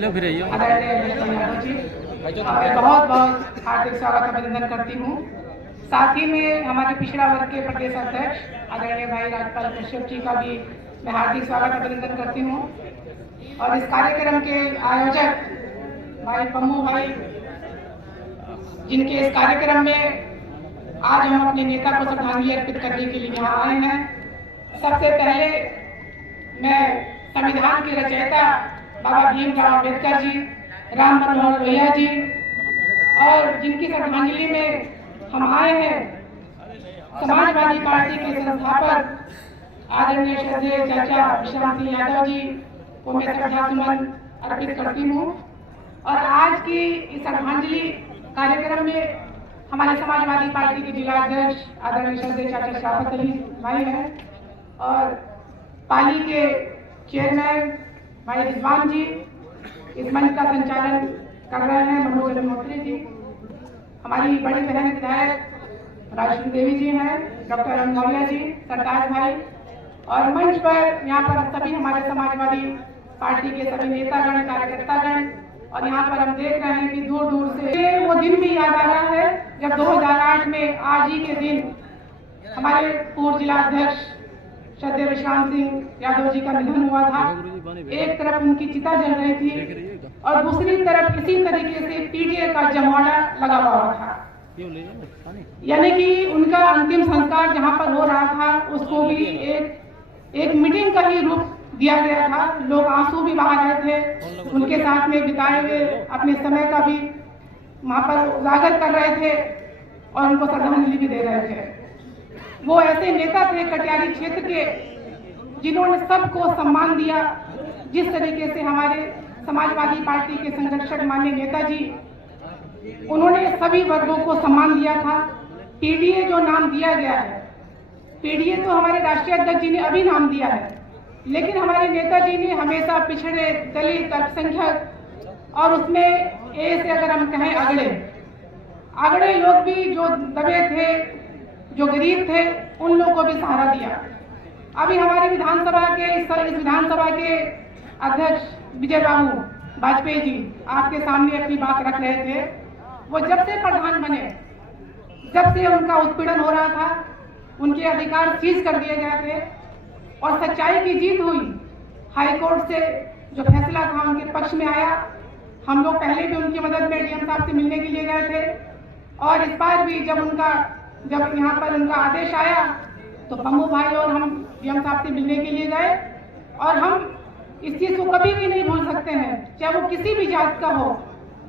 बहुत बहुत हार्दिक स्वागत अभिनंदन करती हूँ। साथ ही में हमारे पिछड़ा वर्ग के प्रदेश अध्यक्ष आदरणीय भाई राजपाल कश्यप जी का भी मैं हार्दिक स्वागत अभिनंदन करती हूँ। और इस कार्यक्रम के आयोजक भाई पम्मू भाई, जिनके इस कार्यक्रम में आज हम अपने नेता को श्रद्धांजलि अर्पित करने के लिए यहाँ आए हैं। सबसे पहले मैं संविधान के रचयिता बाबा भीमराव अम्बेडकर जी, राम मनोहर लोहिया जी और जिनकी श्रद्धांजलि में हम आए हैं, समाजवादी पार्टी के संस्थापक आदरणीय श्रद्धेय चाचा विश्राम सिंह यादव जी को मैं श्रद्धासुमन अर्पित करती हूँ। और आज की इस श्रद्धांजलि कार्यक्रम में हमारे समाजवादी पार्टी के जिला अध्यक्ष आदरणीय श्रद्धेय चाचा शराफत अली भाई हैं और पाली के चेयरमैन भाई रिजवान जी, इस मंच का संचालन कर रहे हैं मनोज अग्निहोत्री जी, हमारी बड़ी बहन विधायक राजश्री देवी जी हैं, डॉक्टर रंगौलिया जी, सरताज भाई और मंच पर यहाँ पर सभी हमारे समाजवादी पार्टी के सभी नेतागण, कार्यकर्तागण। और यहाँ पर हम देख रहे हैं कि दूर दूर से वो दिन भी याद आ रहा है जब 2008 में आज ही के दिन हमारे पूर्व जिला अध्यक्ष श्रद्धेय विश्राम सिंह यादव जी का निधन हुआ था। एक तरफ उनकी चिता जल रही थी और दूसरी तरफ इसी तरीके से पीटीए का जमावड़ा लगा हुआ था, यानी कि उनका अंतिम संस्कार जहां पर हो रहा था उसको भी एक मीटिंग का ही रूप दिया गया था। लोग आंसू भी बहा रहे थे, उनके साथ में बिताए हुए अपने समय का भी वहां पर उजागर कर रहे थे और उनको श्रद्धांजलि भी दे रहे थे। वो ऐसे नेता थे कटियारी क्षेत्र के जिन्होंने सबको सम्मान दिया। जिस तरीके से हमारे समाजवादी पार्टी के संरक्षक माननीय नेताजी, उन्होंने सभी वर्गों को सम्मान दिया था। पीडीए जो नाम दिया गया है, पीडीए तो हमारे राष्ट्रीय अध्यक्ष जी ने अभी नाम दिया है, लेकिन हमारे नेताजी ने हमेशा पिछड़े, दलित, अल्पसंख्यक और उसमें ए से अगर हम कहें अगड़े लोग भी जो दबे थे, जो गरीब थे, उन लोगों को भी सहारा दिया। अभी हमारी विधानसभा के इस विधानसभा के अध्यक्ष विजय बाबू वाजपेयी जी आपके सामने अपनी बात रख रहे थे। वो जब से प्रधान बने, जब से उनका उत्पीड़न हो रहा था, उनके अधिकार सीज कर दिए गए थे और सच्चाई की जीत हुई। हाईकोर्ट से जो फैसला था उनके पक्ष में आया। हम लोग पहले भी उनकी मदद में डीएम साहब से मिलने के लिए गए थे और इस बार भी जब यहाँ पर उनका आदेश आया तो पम्मू भाई और हम डीएम साहब से मिलने के लिए गए। और हम इस चीज को कभी भी नहीं भूल सकते हैं, चाहे वो किसी भी जात का हो,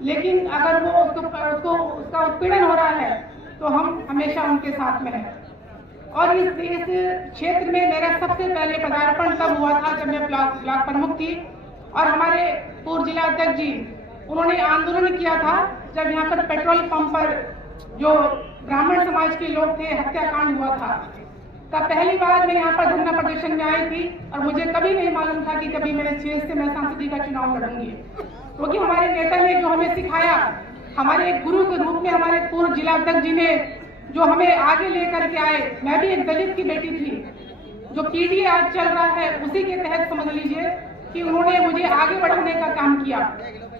लेकिन अगर वो उसका उत्पीड़न हो रहा है तो हम हमेशा उनके साथ में हैं। और इस क्षेत्र में मेरा सबसे पहले पदार्पण तब हुआ था जब मैं ब्लॉक प्रमुख थी और हमारे पूर्व जिला अध्यक्ष जी उन्होंने आंदोलन किया था जब यहाँ पर पेट्रोल पंप पर जो ब्राह्मण समाज के लोग थे हत्याकांड हुआ था। तब पहली बार मैं यहाँ पर धरना प्रदर्शन में आई थी और मुझे कभी नहीं मालूम था कि कभी मेरे क्षेत्र से मैं सांसदी का चुनाव लड़ूंगी, क्योंकि हमारे नेता ने जो हमें सिखाया, हमारे एक गुरु के रूप में हमारे पूर्व जिला अध्यक्ष जी ने जो हमें आगे लेकर के आए। मैं भी एक दलित की बेटी थी, जो पीडीए आज चल रहा है उसी के तहत समझ लीजिए कि उन्होंने मुझे आगे बढ़ाने का काम किया।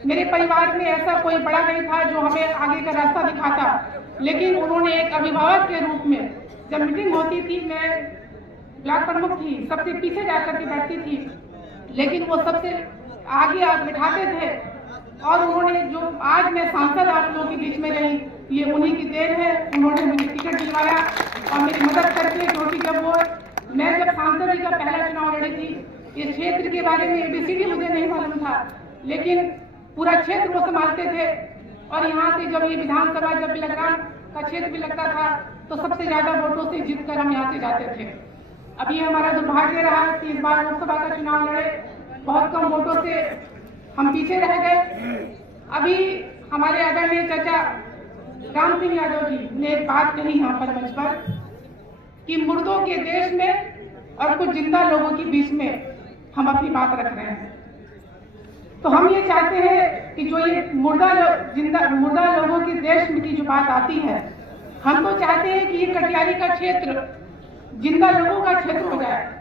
मेरे परिवार में ऐसा कोई बड़ा नहीं था जो हमें आगे का रास्ता दिखाता, लेकिन उन्होंने एक अभिभावक के रूप में, जब मीटिंग होती थी मैं ब्लॉक प्रमुख थी, सबसे पीछे जाकर के बैठती थी, लेकिन वो सबसे आगे बिठाते थे। और उन्होंने जो आज मैं सांसद आप लोगों के बीच में रही, ये उन्हीं की देन है। उन्होंने मुझे टिकट दिलवाया और मेरी मदद करके, क्योंकि मैं जब सांसद का पहला चुनाव लड़ी थी, इस क्षेत्र के बारे में एबीसीडी मुझे नहीं मालूम था, लेकिन पूरा क्षेत्र वो संभालते थे। और यहाँ से जब ये विधानसभा, जब बिलग्राम का क्षेत्र भी लगता था तो सबसे ज्यादा वोटों से जीत कर हम यहाँ से जाते थे। अब ये हमारा दुर्भाग्य रहा कि इस बार लोकसभा का चुनाव लड़े, बहुत कम वोटों से हम पीछे रह गए। अभी हमारे आदरणीय चाचा राम सिंह यादव जी ने एक बात कही यहाँ पर मंच पर कि मुर्दों के देश में और कुछ जिंदा लोगों के बीच में हम अपनी बात रख रहे हैं। तो हम ये चाहते हैं कि जो ये मुर्दा लोगों के देश में की जो बात आती है, हम तो चाहते हैं कि ये कटियारी का क्षेत्र जिंदा लोगों का क्षेत्र हो जाए।